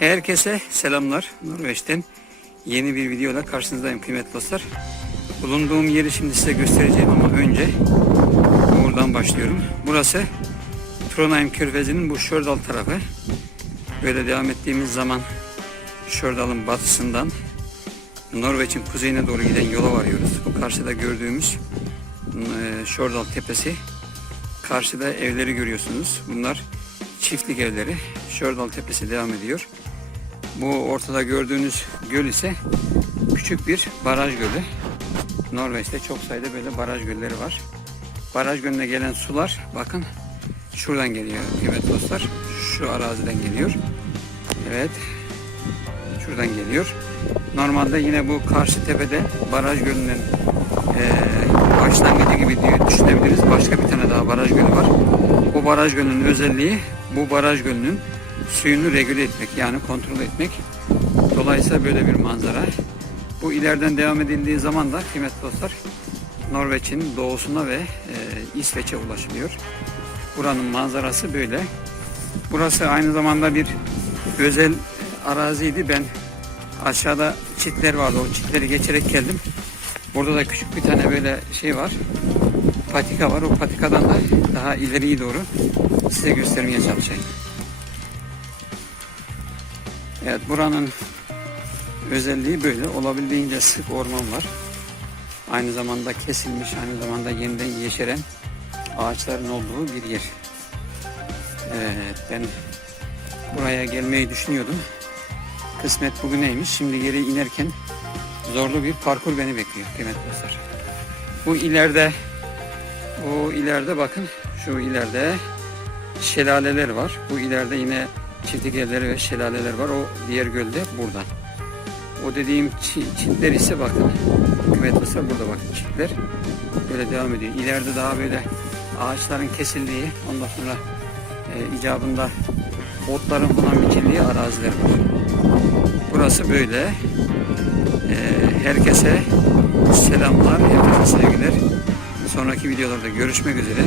Herkese selamlar. Norveç'ten yeni bir videoyla karşınızdayım kıymetli dostlar. Bulunduğum yeri şimdi size göstereceğim ama önce buradan başlıyorum. Burası Trondheim Körfezi'nin bu Stjørdal tarafı. Böyle devam ettiğimiz zaman Stjørdal'ın batısından Norveç'in kuzeyine doğru giden yola varıyoruz. Bu karşıda gördüğümüz e, Stjørdal Tepesi. Karşıda evleri görüyorsunuz. Bunlar çiftlik evleri. Stjørdal Tepesi devam ediyor. Bu ortada gördüğünüz göl ise küçük bir baraj gölü. Norveç'te çok sayıda böyle baraj gölleri var. Baraj gölüne gelen sular bakın şuradan geliyor kıymetli dostlar. Şu araziden geliyor. Evet. Şuradan geliyor. Normalde yine bu karşı tepede baraj gölünün eee başlangıcı gibi diye düşünebiliriz. Başka bir tane daha baraj gölü var. Bu baraj gölünün özelliği bu baraj gölünün suyunu regüle etmek yani kontrol etmek. Dolayısıyla böyle bir manzara. Bu ileriden devam edildiği zaman da kıymetli dostlar Norveç'in doğusuna ve e, İsveç'e ulaşılıyor. Buranın manzarası böyle. Burası aynı zamanda bir özel araziydi. Ben aşağıda çitler vardı. O çitleri geçerek geldim. Burada da küçük bir tane böyle şey var. Patika var. O patikadan da daha ileriye doğru size göstermeye çalışayım. Evet buranın özelliği böyle. Olabildiğince sık orman var. Aynı zamanda kesilmiş, aynı zamanda yeniden yeşeren ağaçların olduğu bir yer. Evet ben buraya gelmeyi düşünüyordum. Kısmet bugüneymiş. Şimdi geri inerken zorlu bir parkur beni bekliyor kıymetli dostlar. Bu ileride bu ileride bakın şu ileride şelaleler var. Bu ileride yine çiftlik evleri ve şelaleler var. O diğer gölde burada. O dediğim çi- çitler ise bakın kıymetli dostlar burada bakın çitler böyle devam ediyor. İleride daha böyle ağaçların kesildiği ondan sonra e, icabında otların falan biçildiği araziler var. Burası böyle. E, herkese selamlar, herkese sevgiler. Sonraki videolarda görüşmek üzere.